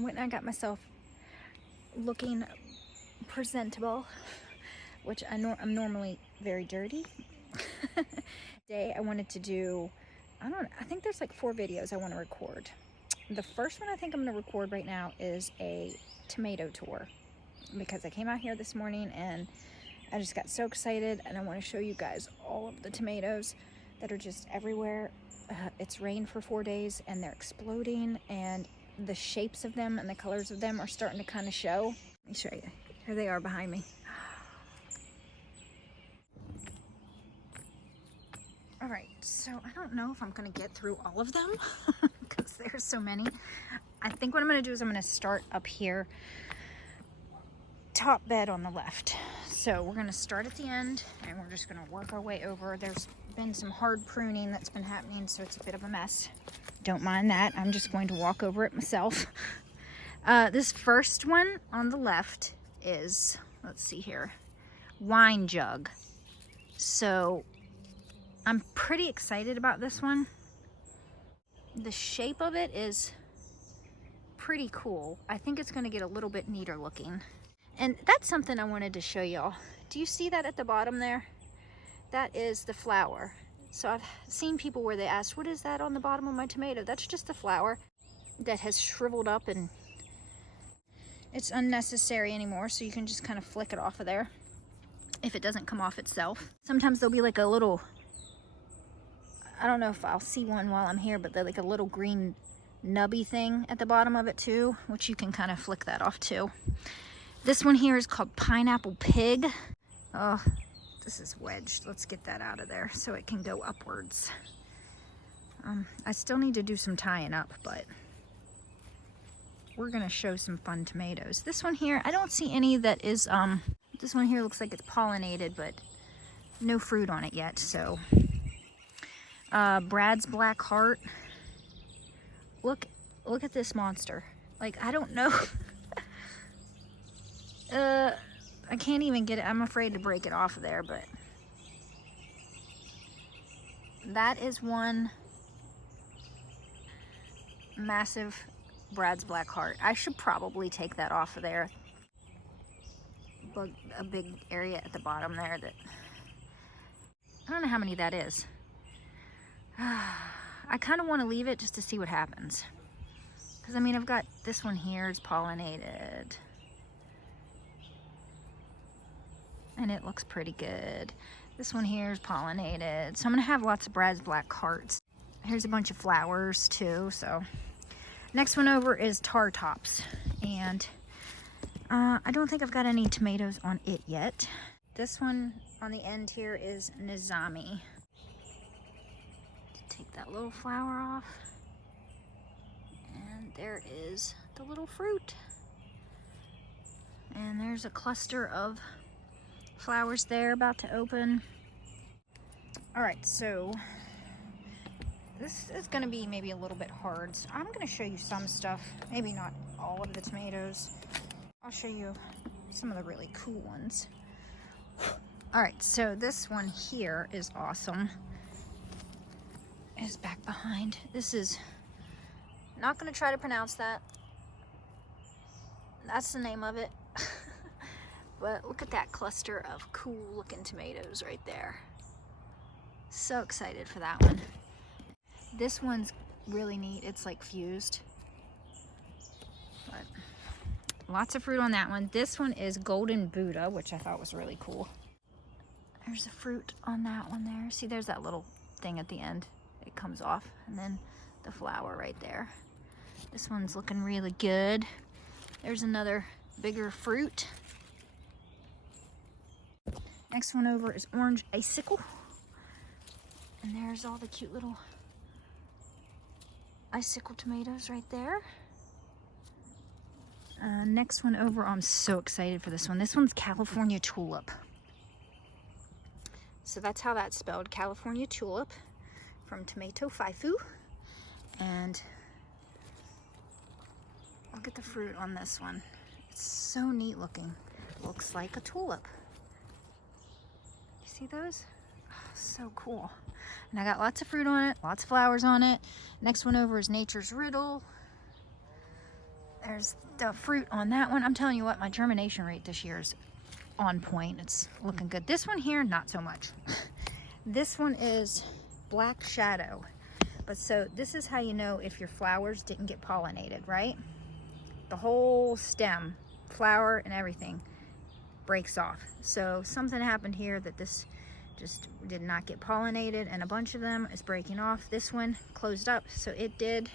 went and I got myself looking presentable, which I'm normally very dirty. Today I wanted to do, I think there's like 4 videos I want to record. The first one I think I'm going to record right now is a tomato tour, because I came out here this morning and I just got so excited, and I want to show you guys all of the tomatoes that are just everywhere. It's rained for 4 days and they're exploding, and the shapes of them and the colors of them are starting to kind of show. Let me show you. Here they are behind me. All right, so I don't know if I'm gonna get through all of them because there's so many. I think what I'm gonna do is I'm gonna start up here, top bed on the left. So we're gonna start at the end and we're just gonna work our way over. There's been some hard pruning that's been happening, so it's a bit of a mess. Don't mind that, I'm just going to walk over it myself. This first one on the left is, let's see here, wine jug. So I'm pretty excited about this one. The shape of it is pretty cool. I think it's gonna get a little bit neater looking. And that's something I wanted to show y'all. Do you see that at the bottom there? That is the flower. So I've seen people where they asked, what is that on the bottom of my tomato? That's just the flower that has shriveled up and it's unnecessary anymore. So you can just kind of flick it off of there if it doesn't come off itself. Sometimes there'll be like a little, I don't know if I'll see one while I'm here, but they're like a little green nubby thing at the bottom of it too, which you can kind of flick that off too. This one here is called Pineapple Pig. Oh, this is wedged. Let's get that out of there so it can go upwards. I still need to do some tying up, but we're gonna show some fun tomatoes. This one here, I don't see any that is, this one here looks like it's pollinated, but no fruit on it yet, so. Brad's Black Heart. Look at this monster. Like, I don't know. I can't even get it. I'm afraid to break it off of there, but that is one massive Brad's Black Heart. I should probably take that off of there. A big area at the bottom there that, I don't know how many that is. I kind of want to leave it just to see what happens. Because, I mean, I've got this one here, it's pollinated. And it looks pretty good. This one here is pollinated. So I'm going to have lots of Brad's Black Hearts. Here's a bunch of flowers too. So next one over is Tar Tops. And I don't think I've got any tomatoes on it yet. This one on the end here is Nizami. Take that little flower off. And there is the little fruit. And there's a cluster of flowers there about to open. All right, so this is gonna be maybe a little bit hard. So I'm gonna show you some stuff, maybe not all of the tomatoes. I'll show you some of the really cool ones. All right, so this one here is awesome. Is back behind. This is, not gonna try to pronounce that. That's the name of it. But look at that cluster of cool looking tomatoes right there. So excited for that one. This one's really neat. It's like fused. But lots of fruit on that one. This one is Golden Buddha, which I thought was really cool. There's a fruit on that one there. See, there's that little thing at the end. It comes off, and then the flower right there. This one's looking really good. There's another bigger fruit. Next one over is Orange Icicle. And there's all the cute little icicle tomatoes right there. Next one over, I'm so excited for this one. This one's California Tulip. So that's how that's spelled, California Tulip, from Tomato Faifu. And look at the fruit on this one. It's so neat looking. Looks like a tulip. You see those? Oh, so cool. And I got lots of fruit on it, lots of flowers on it. Next one over is Nature's Riddle. There's the fruit on that one. I'm telling you what, my germination rate this year is on point. It's looking good. This one here, not so much. This one is Black Shadow. But so this is how you know if your flowers didn't get pollinated, right? The whole stem, flower and everything breaks off. So something happened here that this just did not get pollinated, and a bunch of them is breaking off. This one closed up, so it did.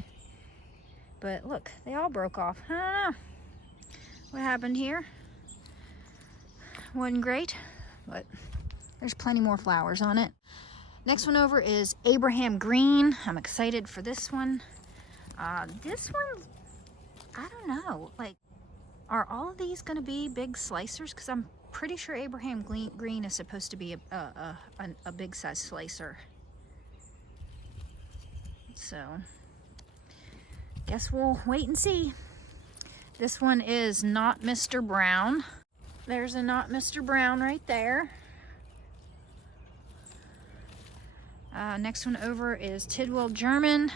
But look, they all broke off. I don't know what happened here. Wasn't great, but there's plenty more flowers on it. Next one over is Abraham Green. I'm excited for this one. This one, I don't know. Like, are all of these going to be big slicers? Because I'm pretty sure Abraham Green is supposed to be a big size slicer. So, guess we'll wait and see. This one is Not Mr. Brown. There's a Not Mr. Brown right there. Next one over is Tidwell German.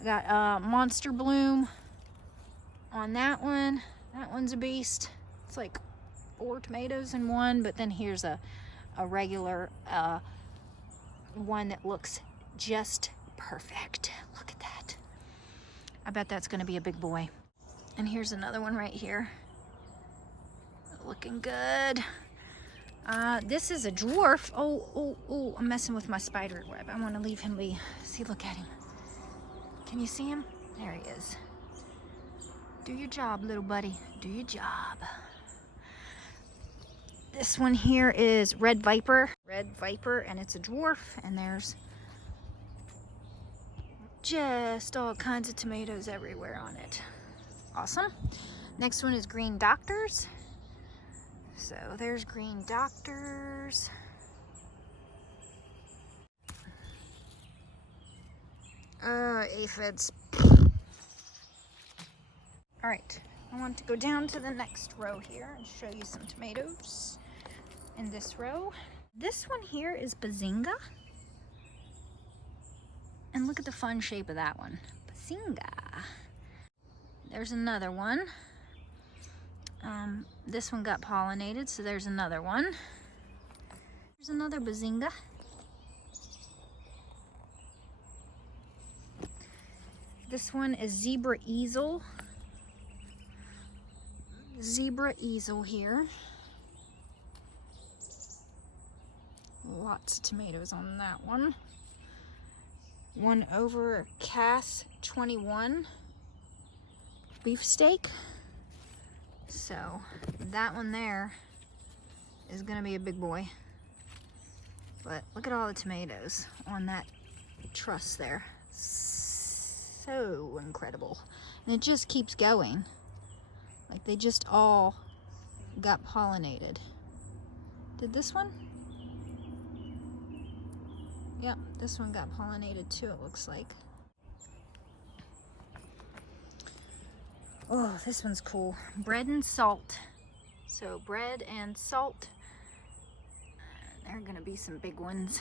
I got Monster Bloom on that one. That one's a beast. It's like 4 tomatoes in one, but then here's a regular one that looks just perfect. Look at that. I bet that's gonna be a big boy. And here's another one right here. Looking good. This is a dwarf. Oh, I'm messing with my spider web. I want to leave him be. See, look at him. Can you see him? There he is. Do your job, little buddy. Do your job. This one here is Red Viper. Red Viper, and it's a dwarf, and there's just all kinds of tomatoes everywhere on it. Awesome. Next one is Green Doctors. So there's Green Doctors. Aphids. All right, I want to go down to the next row here and show you some tomatoes in this row. This one here is Bazinga. And look at the fun shape of that one. Bazinga. There's another one. This one got pollinated, so there's another one. There's another Bazinga. This one is Zebra Easel. Zebra Easel here. Lots of tomatoes on that one. One over Cass 21 beefsteak. So that one there is gonna be a big boy. But look at all the tomatoes on that truss there. So incredible. And it just keeps going. Like they just all got pollinated. Did this one? Yep, this one got pollinated too, it looks like. Oh, this one's cool. Bread and Salt. So bread and salt. There are gonna be some big ones.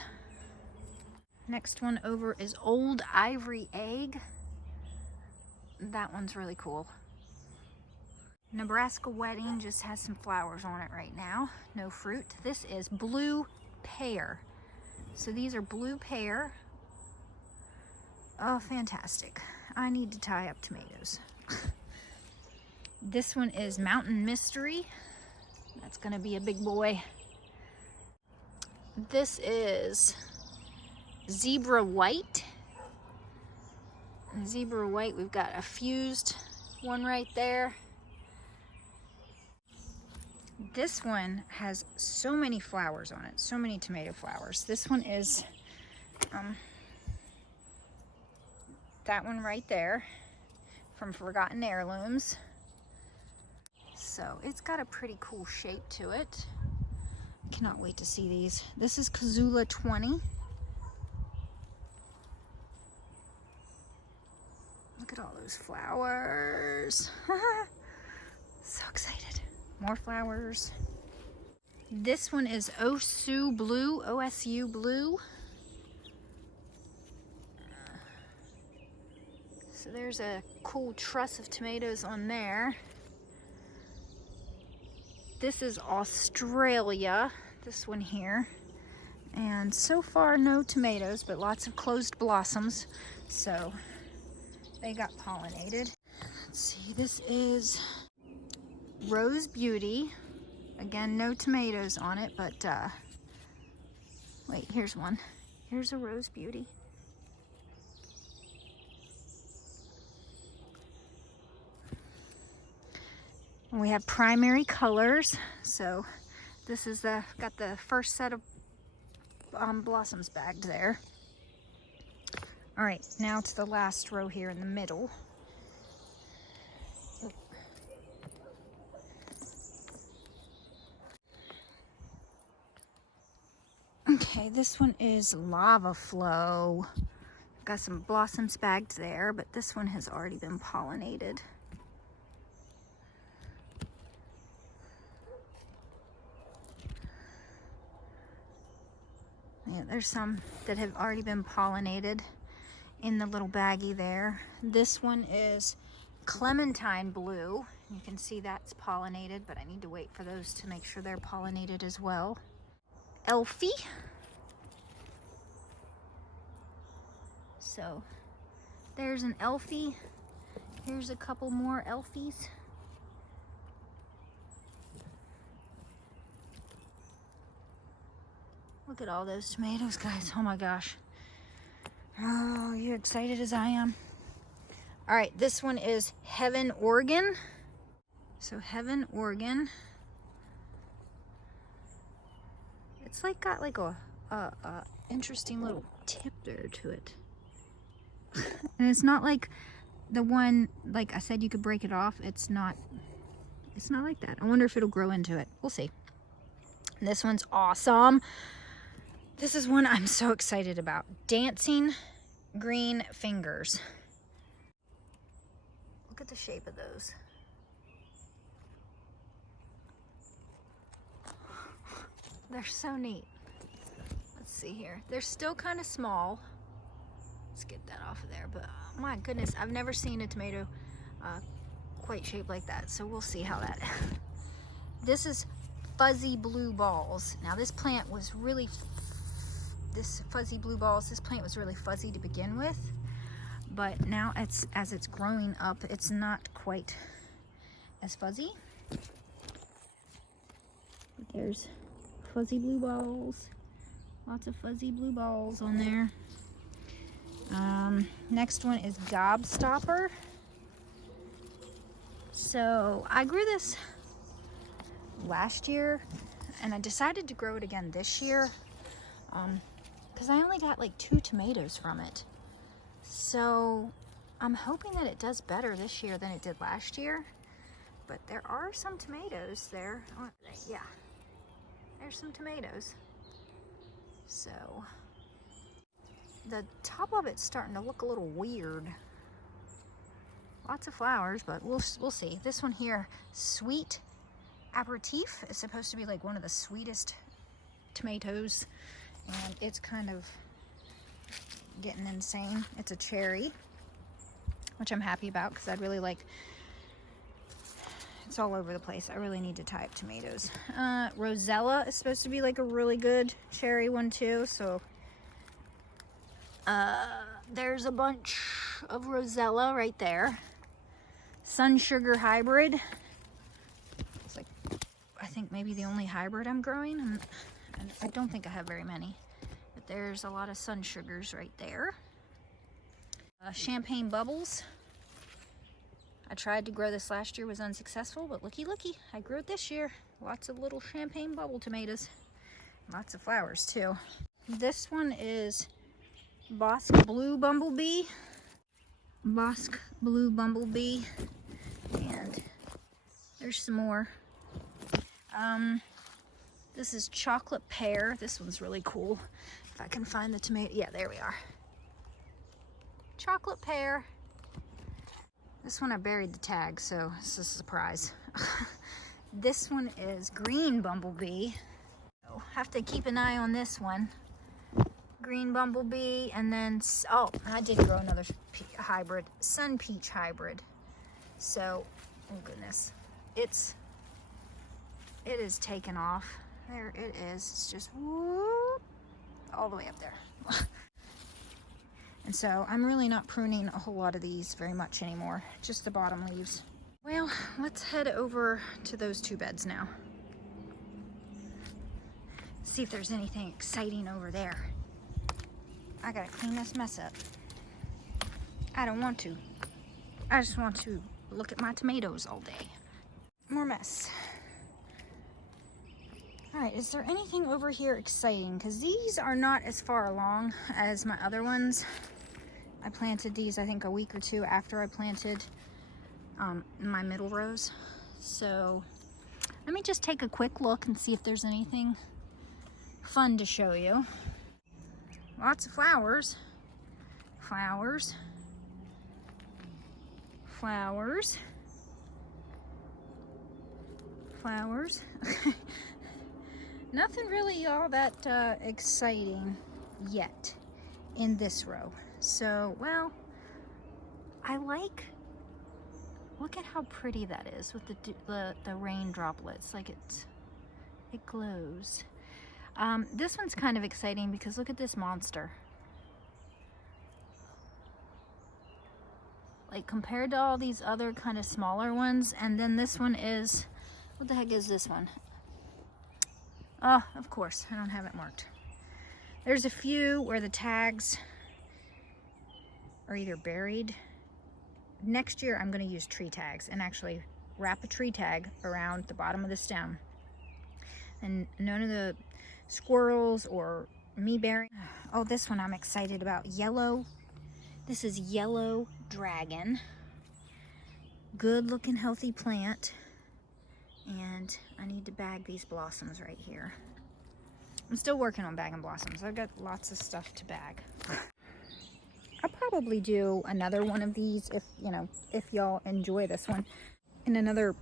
Next one over is Old Ivory Egg. That one's really cool. Nebraska Wedding just has some flowers on it right now. No fruit. This is Blue Pear. So these are blue pear. Oh, fantastic. I need to tie up tomatoes. This one is Mountain Mystery. That's gonna be a big boy. This is Zebra White. And Zebra White, we've got a fused one right there. This one has so many flowers on it, so many tomato flowers. This one is that one right there from Forgotten Heirlooms. So it's got a pretty cool shape to it. Cannot wait to see these. This is Kazula 20. Look at all those flowers. So excited. More flowers. This one is Osu Blue, OSU Blue. So there's a cool truss of tomatoes on there. This is Australia, this one here. And so far no tomatoes, but lots of closed blossoms. So they got pollinated. Let's see, this is Rose Beauty. Again, no tomatoes on it, but wait, here's one. Here's a Rose Beauty. And we have primary colors. So this is got the first set of blossoms bagged there. All right, now to the last row here in the middle. Okay, this one is Lava Flow. Got some blossoms bagged there, but this one has already been pollinated. Yeah, there's some that have already been pollinated in the little baggie there. This one is Clementine Blue. You can see that's pollinated, but I need to wait for those to make sure they're pollinated as well. Elfie. So there's an Elfie. Here's a couple more Elfies. Look at all those tomatoes, guys. Oh my gosh. Oh, you excited as I am? All right, this one is Heaven, Oregon. So Heaven, Oregon. It's like got like a interesting little tip there to it. And it's not like the one, like I said, you could break it off. It's not like that. I wonder if it'll grow into it. We'll see. This one's awesome. This is one I'm so excited about. Dancing Green Fingers. Look at the shape of those. They're so neat. Let's see here. They're still kind of small. Let's get that off of there. But my goodness, I've never seen a tomato quite shaped like that. So we'll see how that. This is Fuzzy Blue Balls. Now this plant was really, this plant was really fuzzy to begin with. But now as it's growing up, it's not quite as fuzzy. There's fuzzy blue balls. Lots of fuzzy blue balls on there. Next one is Gobstopper. So I grew this last year and I decided to grow it again this year because I only got like 2 tomatoes from it. So I'm hoping that it does better this year than it did last year. But there are some tomatoes there. Oh, yeah, there's some tomatoes. So the top of it's starting to look a little weird. Lots of flowers, but we'll see. This one here, Sweet Aperitif, is supposed to be like one of the sweetest tomatoes, and it's kind of getting insane. It's a cherry, which I'm happy about because I'd really like. It's all over the place. I really need to tie up tomatoes. Rosella is supposed to be like a really good cherry one too. So there's a bunch of Rosella right there. Sun Sugar Hybrid. It's like, I think maybe the only hybrid I'm growing. And I don't think I have very many. But there's a lot of Sun Sugars right there. Champagne Bubbles. I tried to grow this last year, was unsuccessful, but looky, I grew it this year. Lots of little champagne bubble tomatoes. Lots of flowers too. This one is Bosque Blue Bumblebee. Bosque Blue Bumblebee. And there's some more. This is Chocolate Pear. This one's really cool. If I can find the tomato. Yeah, there we are. Chocolate Pear. This one I buried the tag, so it's a surprise. This one is Green Bumblebee. So have to keep an eye on this one. green bumblebee, and then, oh, I did grow another hybrid, sun peach hybrid. So, oh goodness, it is taken off. There it is. It's just whoop, all the way up there. And so I'm really not pruning a whole lot of these very much anymore, just the bottom leaves. Well, let's head over to those two beds now. See if there's anything exciting over there. I gotta clean this mess up. I don't want to. I just want to look at my tomatoes all day. More mess. All right, is there anything over here exciting? Because these are not as far along as my other ones. I planted these, I think, a week or two after I planted my middle rows. So let me just take a quick look and see if there's anything fun to show you. Lots of flowers. Flowers. Flowers. Flowers. Nothing really all that exciting yet in this row. So, well, I like, look at how pretty that is with the rain droplets. Like it glows. This one's kind of exciting because look at this monster. Like compared to all these other kind of smaller ones, and then this one is, what the heck is this one? Oh, of course, I don't have it marked. There's a few where the tags are either buried. Next year I'm going to use tree tags and actually wrap a tree tag around the bottom of the stem. And none of the squirrels or me bearing. Oh, this one I'm excited about. Yellow. This is yellow dragon. Good looking healthy plant. And I need to bag these blossoms right here. I'm still working on bagging blossoms. I've got lots of stuff to bag. I'll probably do another one of these if y'all enjoy this one. In another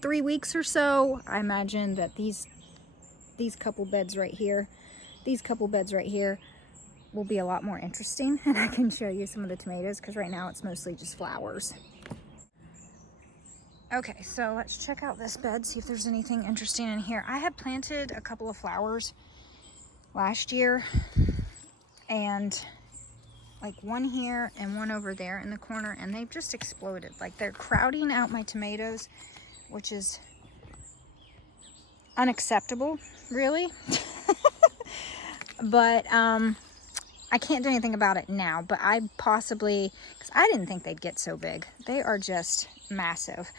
3 weeks or so, I imagine that these couple beds right here, will be a lot more interesting, and I can show you some of the tomatoes because right now it's mostly just flowers. Okay, so let's check out this bed, see if there's anything interesting in here. I had planted a couple of flowers last year, and like one here and one over there in the corner, and they've just exploded. Like they're crowding out my tomatoes, which is unacceptable, really. But I can't do anything about it now, but I possibly, because I didn't think they'd get so big. They are just massive.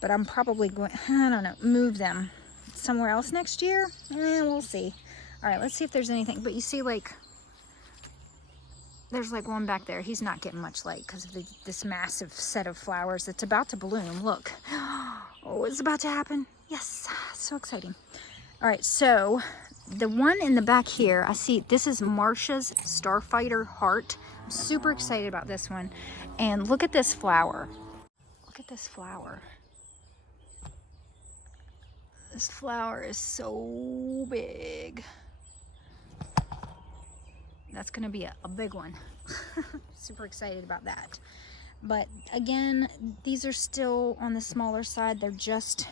But I'm probably going, I don't know, move them somewhere else next year. We'll see. All right, let's see if there's anything. But you see, like, there's like one back there. He's not getting much light because of this massive set of flowers that's about to bloom. Look. Oh, it's about to happen. Yes, so exciting. All right, so the one in the back here, I see this is Marsha's Starfighter Heart. I'm super excited about this one. And look at this flower. Look at this flower. This flower is so big. That's gonna be a big one. Super excited about that. But again, these are still on the smaller side. They're just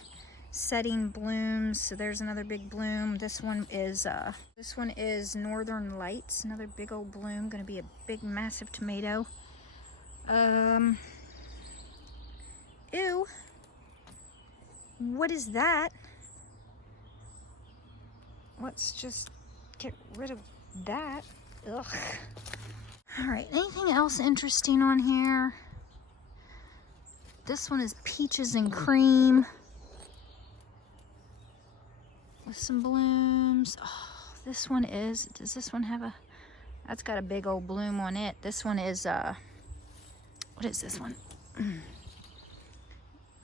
setting blooms. So there's another big bloom. This one is Northern Lights, another big old bloom. Gonna be a big, massive tomato. Ew. What is that? Let's just get rid of that. Ugh. All right, anything else interesting on here? This one is Peaches and Cream with some blooms. Oh, this one is, does this one have that's got a big old bloom on it. This one is, what is this one?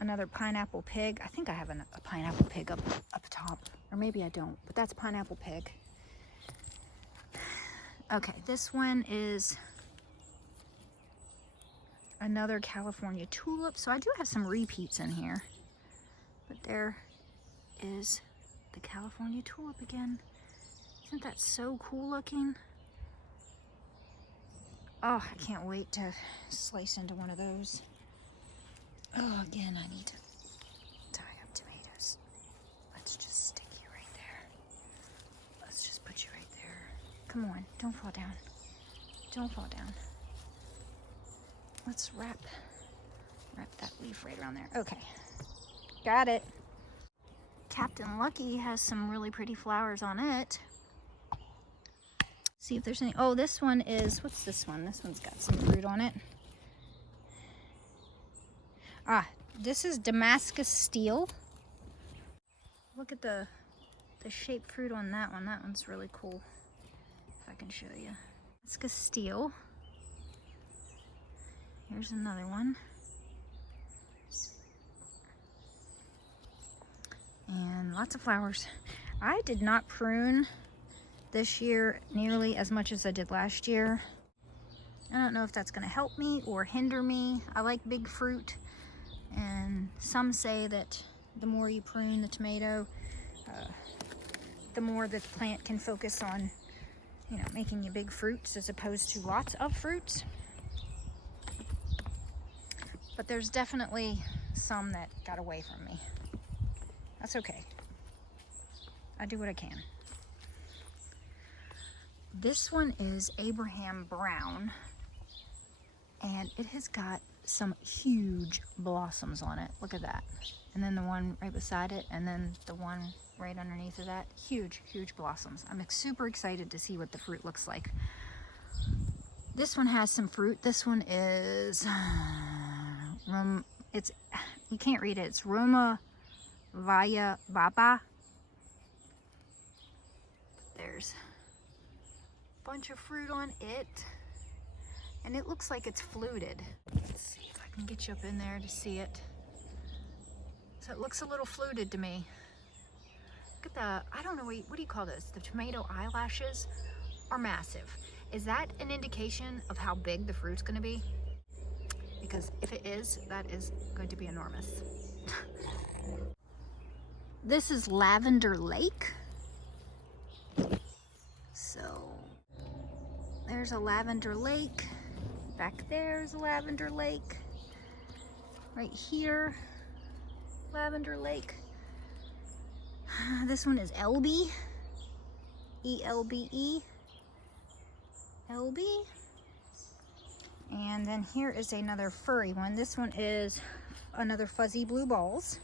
Another Pineapple Pig. I think I have a Pineapple Pig up top, or maybe I don't, but that's Pineapple Pig. Okay, this one is another California Tulip. So I do have some repeats in here, but there is the California Tulip again. Isn't that so cool looking? Oh, I can't wait to slice into one of those. Oh, again, I need to tie up tomatoes. Let's just stick you right there. Let's just put you right there. Come on, don't fall down. Don't fall down. Let's wrap that leaf right around there. Okay, got it. Captain Lucky has some really pretty flowers on it. See if there's any. Oh, this one is, what's this one? This one's got some fruit on it. Ah, this is Damascus steel. Look at the shaped fruit on that one. That one's really cool. If I can show you. Damascus steel. Here's another one. And lots of flowers. I did not prune this year nearly as much as I did last year. I don't know if that's going to help me or hinder me. I like big fruit, and some say that the more you prune the tomato, the more the plant can focus on, you know, making you big fruits as opposed to lots of fruits. But there's definitely some that got away from me. That's okay. I do what I can. This one is Abraham Brown, and it has got some huge blossoms on it. Look at that. And then the one right beside it, and then the one right underneath of that. Huge, huge blossoms. I'm super excited to see what the fruit looks like. This one has some fruit. This one is, you can't read it. It's Roma Via Baba. There's a bunch of fruit on it, and it looks like it's fluted. Let's see if I can get you up in there to see it. So it looks a little fluted to me. Look at the, I don't know, what do you call this? The tomato eyelashes are massive. Is that an indication of how big the fruit's gonna be? Because if it is, that is going to be enormous. This is Lavender Lake. So there's a lavender lake. Back there's a lavender lake. Right here, lavender lake. This one is Elbe. E-L-B-E. Elbe. And then here is another furry one. This one is another fuzzy blue balls.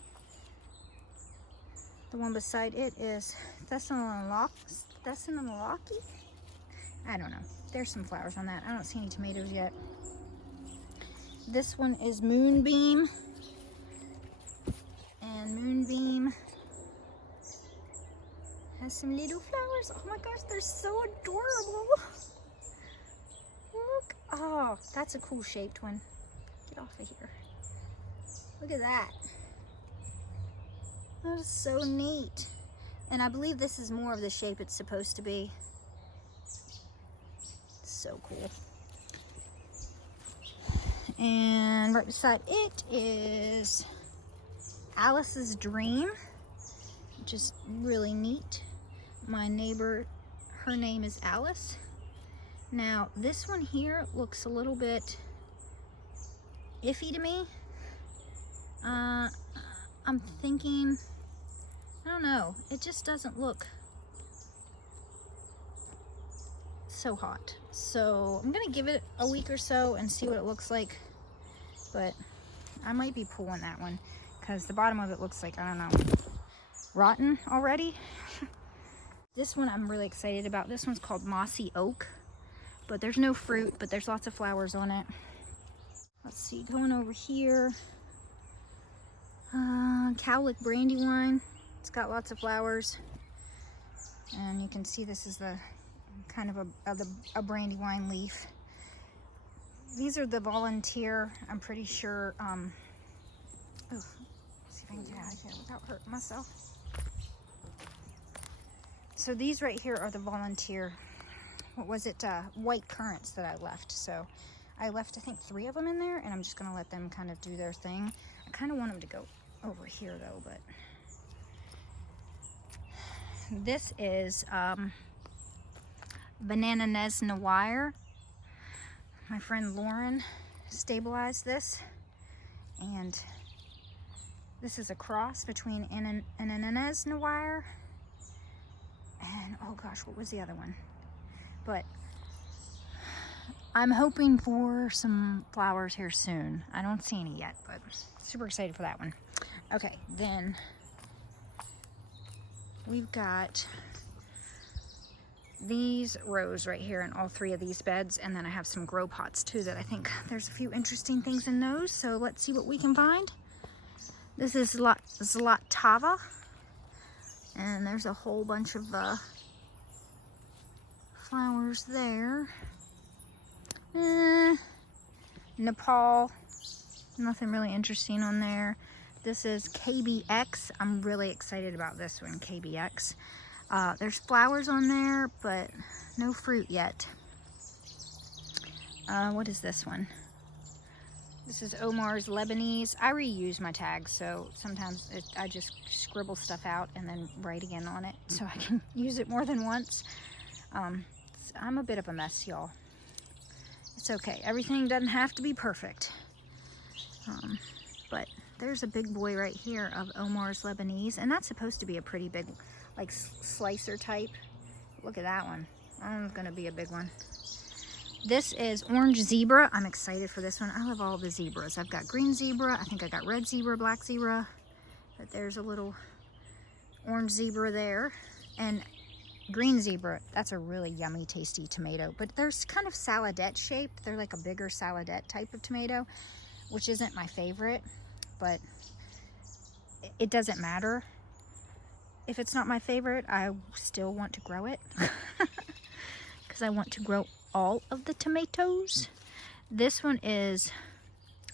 The one beside it is Thessaloniki. I don't know. There's some flowers on that. I don't see any tomatoes yet. This one is Moonbeam. And Moonbeam has some little flowers. Oh my gosh, they're so adorable. Look. Oh, that's a cool shaped one. Get off of here. Look at that. That is so neat. And I believe this is more of the shape it's supposed to be. So cool. And right beside it is Alice's Dream, which is really neat. My neighbor, her name is Alice. Now, this one here looks a little bit iffy to me. I'm thinking, I don't know, it just doesn't look so hot. So I'm gonna give it a week or so and see what it looks like. But I might be pulling that one because the bottom of it looks like, I don't know, rotten already. This one I'm really excited about. This one's called Mossy Oak, but there's no fruit, but there's lots of flowers on it. Let's see, going over here, Cowlick Brandywine. It's got lots of flowers, and you can see this is the kind of a brandywine leaf. These are the volunteer, I'm pretty sure, oh, let's see if I can get out of here without hurting myself. So these right here are the volunteer, what was it, white currants that I left. So I left, I think, 3 of them in there, and I'm just gonna let them kind of do their thing. I kind of want them to go over here though, but this is Banana Nes Noir. My friend Lauren stabilized this, and this is a cross between an Inez Noir and, oh gosh, what was the other one? But I'm hoping for some flowers here soon. I don't see any yet, but super excited for that one. Okay, then we've got these rows right here in all three of these beds, and then I have some grow pots too that I think there's a few interesting things in those, so let's see what we can find. This is Zlatava, and there's a whole bunch of flowers there. Nepal, nothing really interesting on there. This is KBX. I'm really excited about this one, KBX. There's flowers on there, but no fruit yet. What is this one? This is Omar's Lebanese. I reuse my tags, so sometimes I just scribble stuff out and then write again on it so I can use it more than once. I'm a bit of a mess, y'all. It's okay. Everything doesn't have to be perfect. But there's a big boy right here of Omar's Lebanese, and that's supposed to be a pretty big, like, slicer type. Look at that one. That one's gonna be a big one. This is Orange Zebra. I'm excited for this one. I love all the zebras. I've got green zebra. I think I got red zebra, black zebra. But there's a little orange zebra there. And green zebra, that's a really yummy, tasty tomato. But they're kind of saladette shaped. They're like a bigger saladette type of tomato, which isn't my favorite. But it doesn't matter. If it's not my favorite, I still want to grow it. Because I want to grow all of the tomatoes. This one is,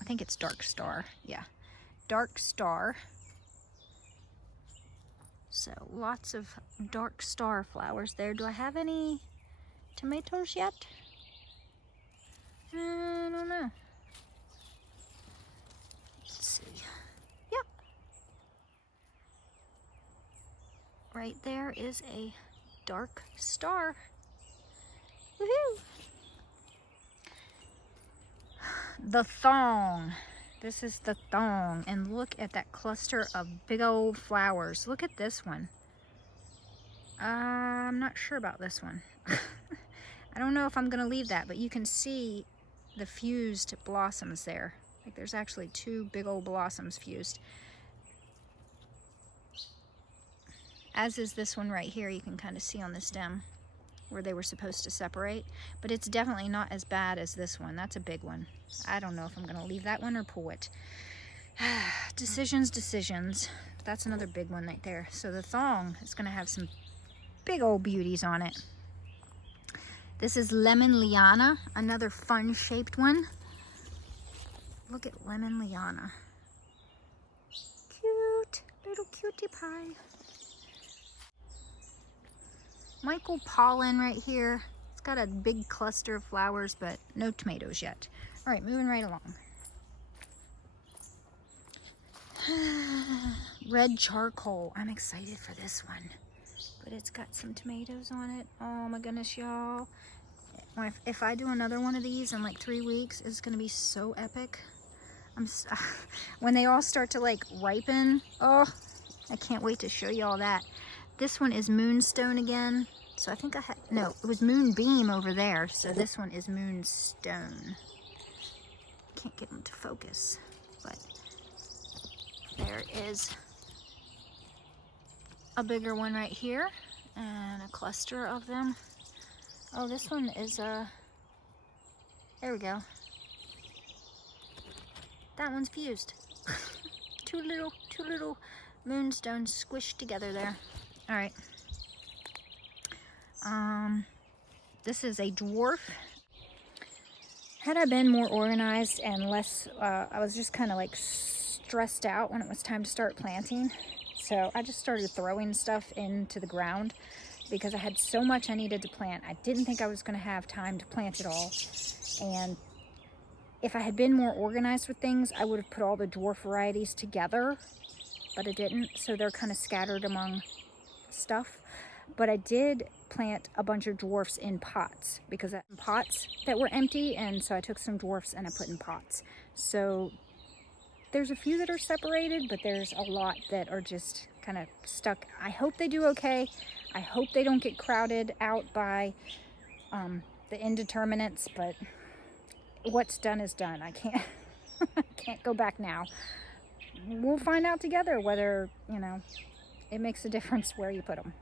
I think it's Dark Star. Yeah, Dark Star. So lots of Dark Star flowers there. Do I have any tomatoes yet? I don't know. Let's see. Yep. Right there is a Dark Star. Woohoo! The Thong. This is the Thong, and look at that cluster of big old flowers. Look at this one. I'm not sure about this one. I don't know if I'm gonna leave that, but you can see the fused blossoms there. Like there's actually two big old blossoms fused. As is this one right here, you can kind of see on the stem where they were supposed to separate, but it's definitely not as bad as this one. That's a big one. I don't know if I'm gonna leave that one or pull it. Decisions. That's another big one right there. So the Thong is gonna have some big old beauties on it. This is Lemon Liana, another fun shaped one. Look at Lemon Liana. Cute, little cutie pie. Michael Pollen right here. It's got a big cluster of flowers, but no tomatoes yet. All right, moving right along. Red Charcoal. I'm excited for this one, but it's got some tomatoes on it. Oh my goodness, y'all. If I do another one of these in like 3 weeks, it's gonna be so epic. When they all start to like ripen, oh, I can't wait to show you all that. This one is Moonstone again. So I think I had, no, it was Moonbeam over there. So this one is Moonstone. Can't get them to focus, but there is a bigger one right here and a cluster of them. Oh, this one is there we go. That one's fused. two little moonstones squished together there. All right. This is a dwarf. Had I been more organized and less, I was just kind of like stressed out when it was time to start planting. So I just started throwing stuff into the ground because I had so much I needed to plant. I didn't think I was going to have time to plant it all. And if I had been more organized with things, I would have put all the dwarf varieties together, but I didn't. So they're kind of scattered among stuff. but I did plant a bunch of dwarfs in pots because I had pots that were empty, and so I took some dwarfs and I put in pots. So there's a few that are separated, but there's a lot that are just kind of stuck. I hope they do okay. I hope they don't get crowded out by the indeterminates, but what's done is done. I can't can't go back now. We'll find out together whether, you know, it makes a difference where you put them.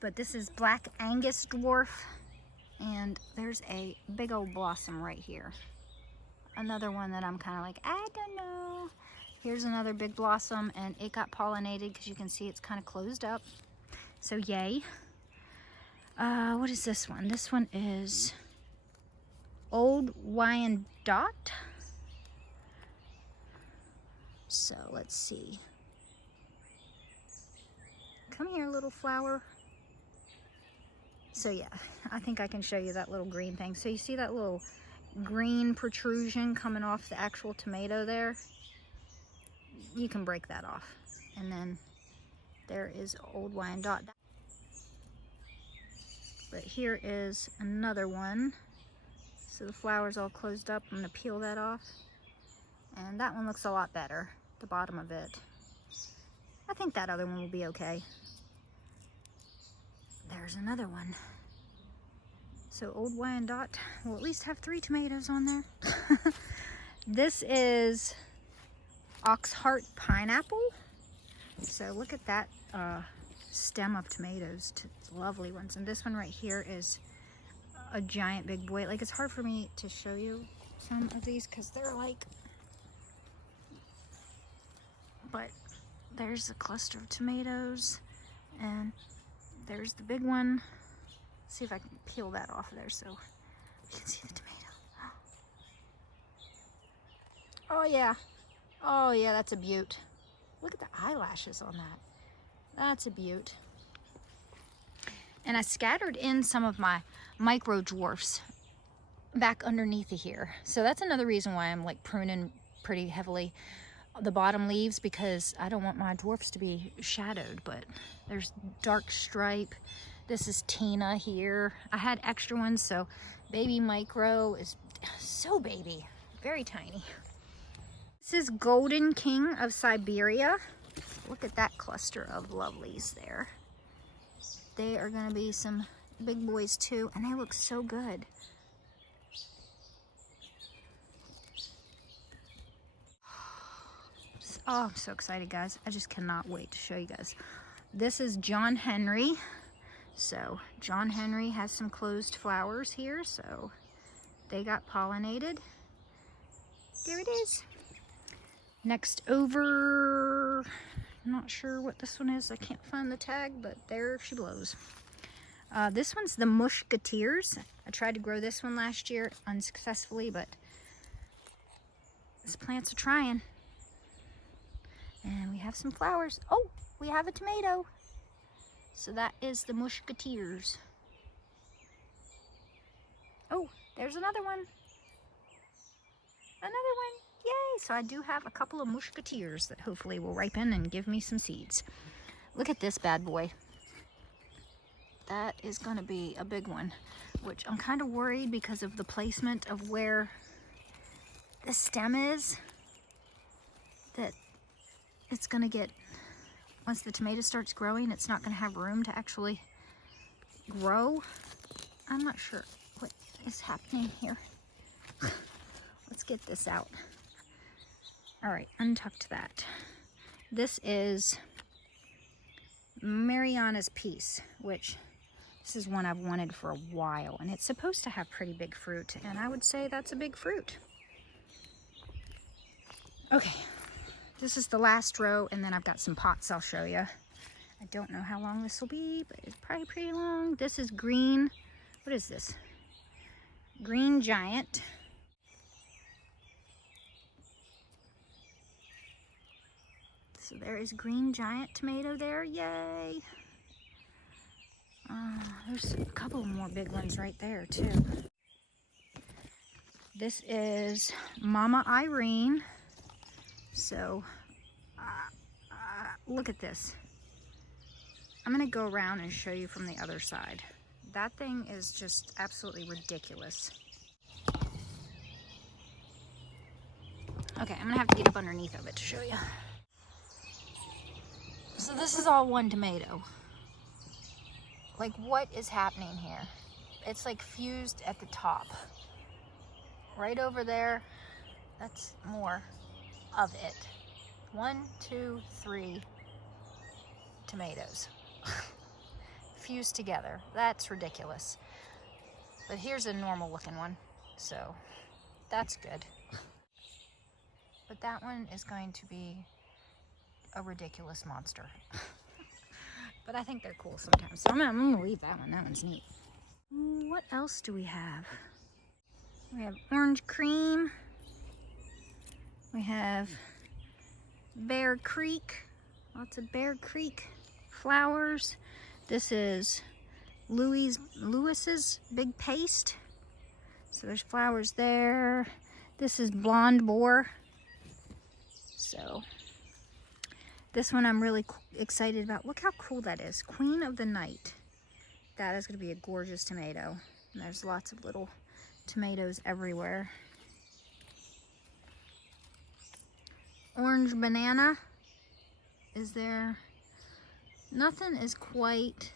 But this is Black Angus dwarf, and there's a big old blossom right here. Another one that I'm kind of like, I don't know. Here's another big blossom, and it got pollinated because you can see it's kind of closed up. So yay. What is this one? This one is Old Wyandotte. So let's see. Come here, little flower. So yeah, I think I can show you that little green thing. So you see that little green protrusion coming off the actual tomato there? You can break that off. And then there is Old Wyandotte. But here is another one. So the flower's all closed up. I'm gonna peel that off. And that one looks a lot better, the bottom of it. I think that other one will be okay. There's another one. So Old Wyandotte will at least have 3 tomatoes on there. This is Oxheart pineapple. So look at that stem of tomatoes, lovely ones. And this one right here is a giant big boy. Like, it's hard for me to show you some of these because they're like, but there's a cluster of tomatoes, and there's the big one. Let's see if I can peel that off of there so you can see the tomato. Oh yeah. Oh yeah, that's a beaut. Look at the eyelashes on that. That's a beaut. And I scattered in some of my micro dwarfs back underneath of here. So that's another reason why I'm like pruning pretty heavily the bottom leaves, because I don't want my dwarfs to be shadowed. But there's Dark Stripe. This is Tina here. I had extra ones, so baby micro is so baby, very tiny. This is Golden King of Siberia. Look at that cluster of lovelies there. They are gonna be some big boys too, and they look so good. Oh, I'm so excited, guys. I just cannot wait to show you guys. This is John Henry. So John Henry has some closed flowers here, so they got pollinated. There it is. Next over, I'm not sure what this one is. I can't find the tag, but there she blows. This one's the Musketeers. I tried to grow this one last year unsuccessfully, but these plants are trying. And we have some flowers. Oh, we have a tomato. So that is the Musketeers. Oh, there's another one. Another one. Yay! So I do have a couple of Musketeers that hopefully will ripen and give me some seeds. Look at this bad boy. That is going to be a big one, which I'm kind of worried because of the placement of where the stem is, that it's going to get, once the tomato starts growing, it's not going to have room to actually grow. I'm not sure what is happening here. Let's get this out. All right, untucked that. This is Mariana's Peace, which this is one I've wanted for a while, and it's supposed to have pretty big fruit, and I would say that's a big fruit. Okay, this is the last row, and then I've got some pots I'll show you. I don't know how long this will be, but it's probably pretty long. This is green, what is this? Green Giant. So there is Green Giant tomato there, yay! There's a couple more big ones right there too. This is Mama Irene. So, look at this. I'm gonna go around and show you from the other side. That thing is just absolutely ridiculous. Okay, I'm gonna have to get up underneath of it to show you. So this is all one tomato. Like, what is happening here? It's like fused at the top. Right over there, that's more of it. 1, 2, 3 tomatoes fused together. That's ridiculous. But here's a normal looking one, so that's good. But that one is going to be a ridiculous monster. But I think they're cool sometimes, so I'm gonna leave that one. That one's neat. What else do we have? We have orange cream. We have Bear Creek. Lots of Bear Creek flowers. This is Lewis's Big Paste. So there's flowers there. This is Blonde Boar. So this one I'm really excited about. Look how cool that is. Queen of the Night. That is going to be a gorgeous tomato. And there's lots of little tomatoes everywhere. Orange Banana is there. Nothing is quite,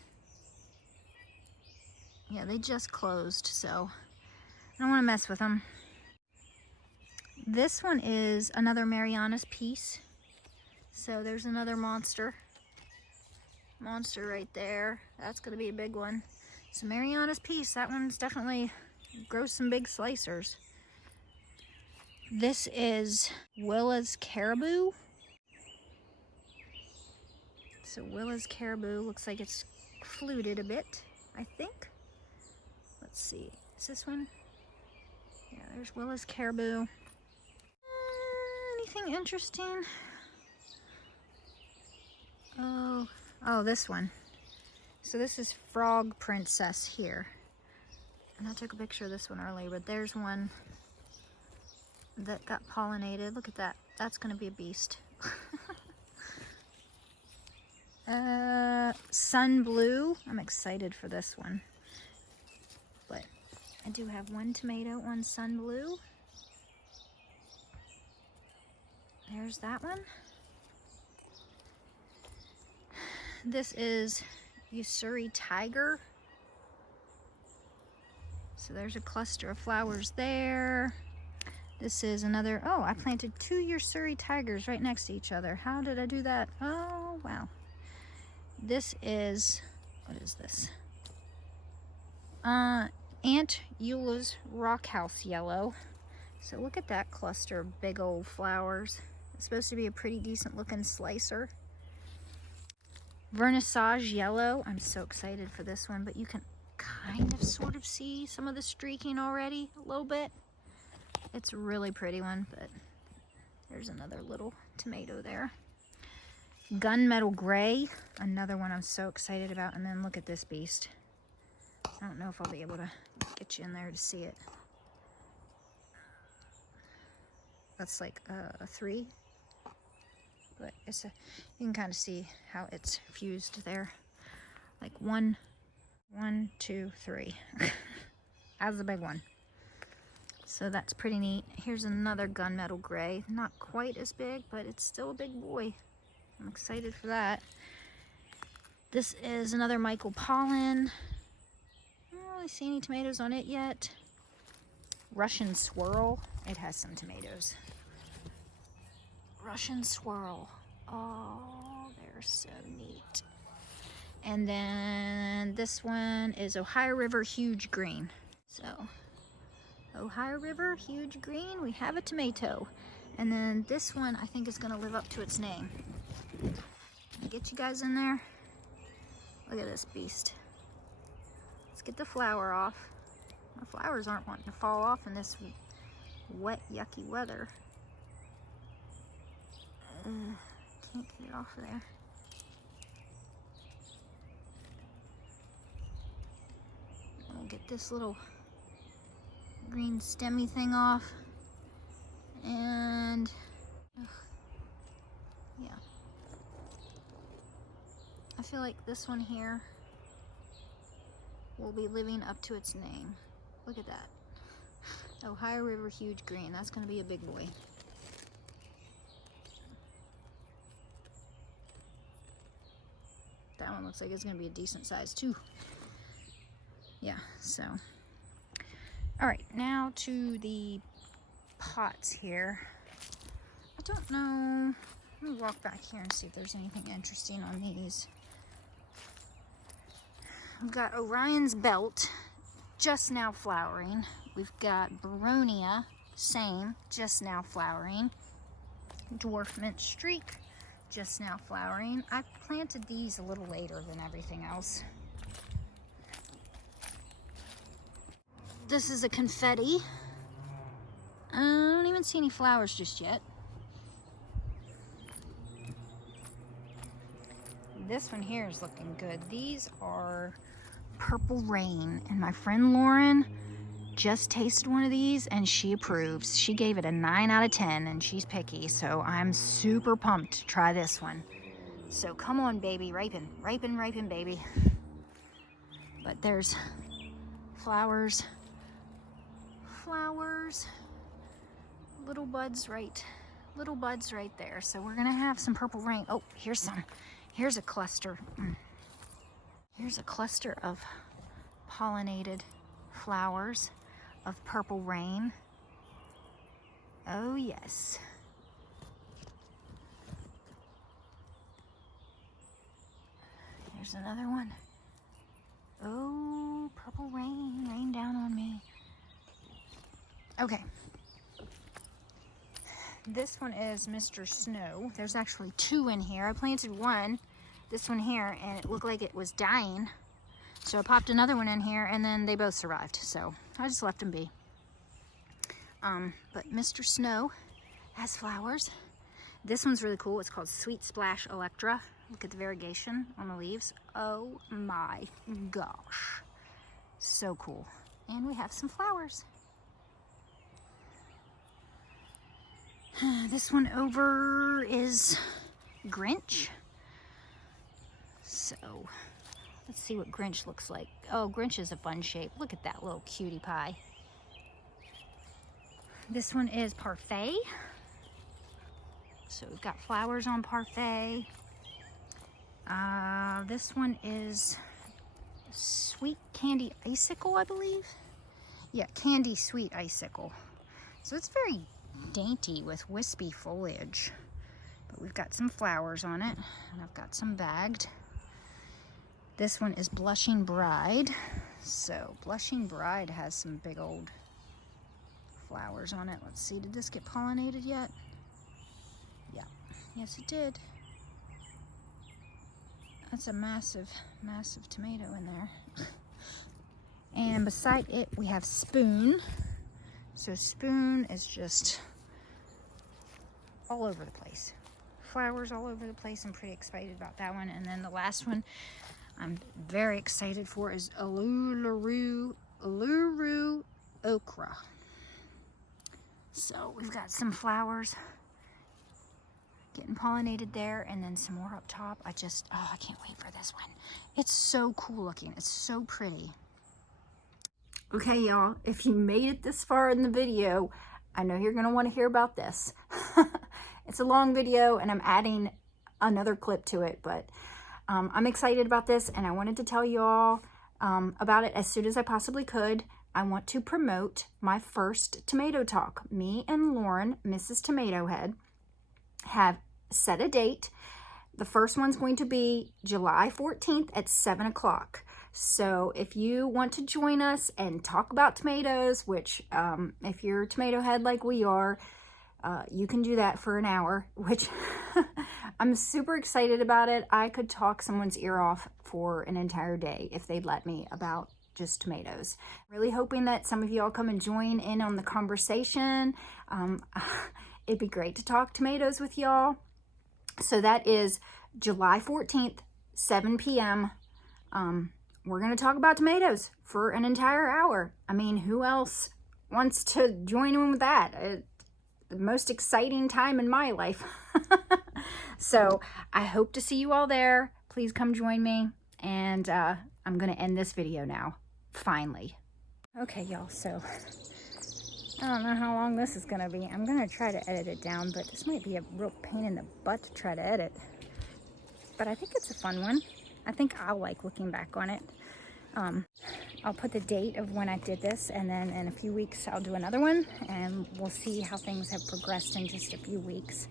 yeah, they just closed, so I don't want to mess with them. This one is another Mariana's piece. So there's another monster right there. That's going to be a big one. So Mariana's piece, that one's definitely grows some big slicers. This is Willa's Caribou. So Willa's Caribou looks like it's fluted a bit, I think. Let's see, is this one? Yeah, there's Willa's Caribou. Anything interesting? Oh, this one. So this is Frog Princess here. And I took a picture of this one earlier, but there's one that got pollinated. Look at that. That's going to be a beast. Sun Blue. I'm excited for this one. But I do have one tomato on Sun Blue. There's that one. This is Usuri Tiger. So there's a cluster of flowers there. This is another, oh, I planted 2 Usuri Tigers right next to each other. How did I do that? Oh, wow. This is, what is this? Aunt Eula's Rock House Yellow. So look at that cluster of big old flowers. It's supposed to be a pretty decent looking slicer. Vernissage Yellow. I'm so excited for this one, but you can kind of sort of see some of the streaking already a little bit. It's a really pretty one, but there's another little tomato there. Gunmetal Gray, another one I'm so excited about. And then look at this beast. I don't know if I'll be able to get you in there to see it. That's like a 3. But it's a, you can kind of see how it's fused there. Like 1, 2, 3. That's the big one. So that's pretty neat. Here's another Gunmetal Gray. Not quite as big, but it's still a big boy. I'm excited for that. This is another Michael Pollan. I don't really see any tomatoes on it yet. Russian Swirl. It has some tomatoes. Russian Swirl. Oh, they're so neat. And then this one is Ohio River Huge Green. So, Ohio River Huge Green, we have a tomato. And then this one I think is going to live up to its name. Get you guys in there. Look at this beast. Let's get the flower off. The flowers aren't wanting to fall off in this wet, yucky weather. Can't get it off of there. We'll get this little green stemmy thing off. And yeah, I feel like this one here will be living up to its name. Look at that. Ohio River Huge Green. That's going to be a big boy. That one looks like it's going to be a decent size too. Yeah, so. All right, now to the pots here. I don't know. Let me walk back here and see if there's anything interesting on these. We've got Orion's Belt, just now flowering. We've got Baronia, same, just now flowering. Dwarf Mint Streak, just now flowering. I planted these a little later than everything else. This is a confetti. I don't even see any flowers just yet. This one here is looking good. These are Purple Rain, and my friend Lauren just tasted one of these and she approves. She gave it a 9 out of 10 and she's picky, so I'm super pumped to try this one. So come on, baby, ripen, ripen, ripen, baby. But there's flowers, little buds right there. So we're gonna have some Purple Rain. Oh, here's some. Here's a cluster. Here's a cluster of pollinated flowers of Purple Rain. Oh yes. Here's another one. Oh, Purple Rain, rain down on me. Okay. This one is Mr. Snow. There's actually 2 in here. I planted one, this one here, and it looked like it was dying. So I popped another one in here and then they both survived. So I just left them be. But Mr. Snow has flowers. This one's really cool. It's called Sweet Splash Electra. Look at the variegation on the leaves. Oh my gosh. So cool. And we have some flowers. This one over is Grinch. So let's see what Grinch looks like. Oh, Grinch is a fun shape. Look at that little cutie pie. This one is Parfait. So we've got flowers on Parfait. This one is Sweet Candy Icicle, I believe. Yeah, Candy Sweet Icicle. So it's very dainty with wispy foliage. But we've got some flowers on it, and I've got some bagged. This one is Blushing Bride. So Blushing Bride has some big old flowers on it. Let's see, did this get pollinated yet? Yeah, yes it did. That's a massive, massive tomato in there. And beside it, we have Spoon. So Spoon is just all over the place. Flowers all over the place. I'm pretty excited about that one. And then the last one I'm very excited for is Uluru Okra. So we've got some flowers getting pollinated there, and then some more up top. I can't wait for this one. It's so cool looking. It's so pretty. Okay, y'all, if you made it this far in the video, I know you're gonna want to hear about this. It's a long video and I'm adding another clip to it, but I'm excited about this and I wanted to tell you all about it as soon as I possibly could. I want to promote my first tomato talk. Me and Lauren, Mrs. Tomato Head, have set a date. The first one's going to be July 14th at 7 o'clock. So if you want to join us and talk about tomatoes, which if you're a tomato head like we are, you can do that for an hour, which I'm super excited about it. I could talk someone's ear off for an entire day if they'd let me about just tomatoes. Really hoping that some of y'all come and join in on the conversation. It'd be great to talk tomatoes with y'all. So that is July 14th, 7 p.m. We're going to talk about tomatoes for an entire hour. I mean, who else wants to join in with that? The most exciting time in my life. So I hope to see you all there. please come join me. And I'm gonna end this video now, finally. Okay, y'all, so I don't know how long this is gonna be. I'm gonna try to edit it down, but this might be a real pain in the butt to try to edit. But I think it's a fun one. I think I'll like looking back on it. I'll put the date of when I did this, and then in a few weeks I'll do another one, and we'll see how things have progressed in just a few weeks.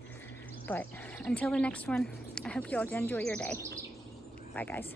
But until the next one, I hope you all enjoy your day. Bye, guys.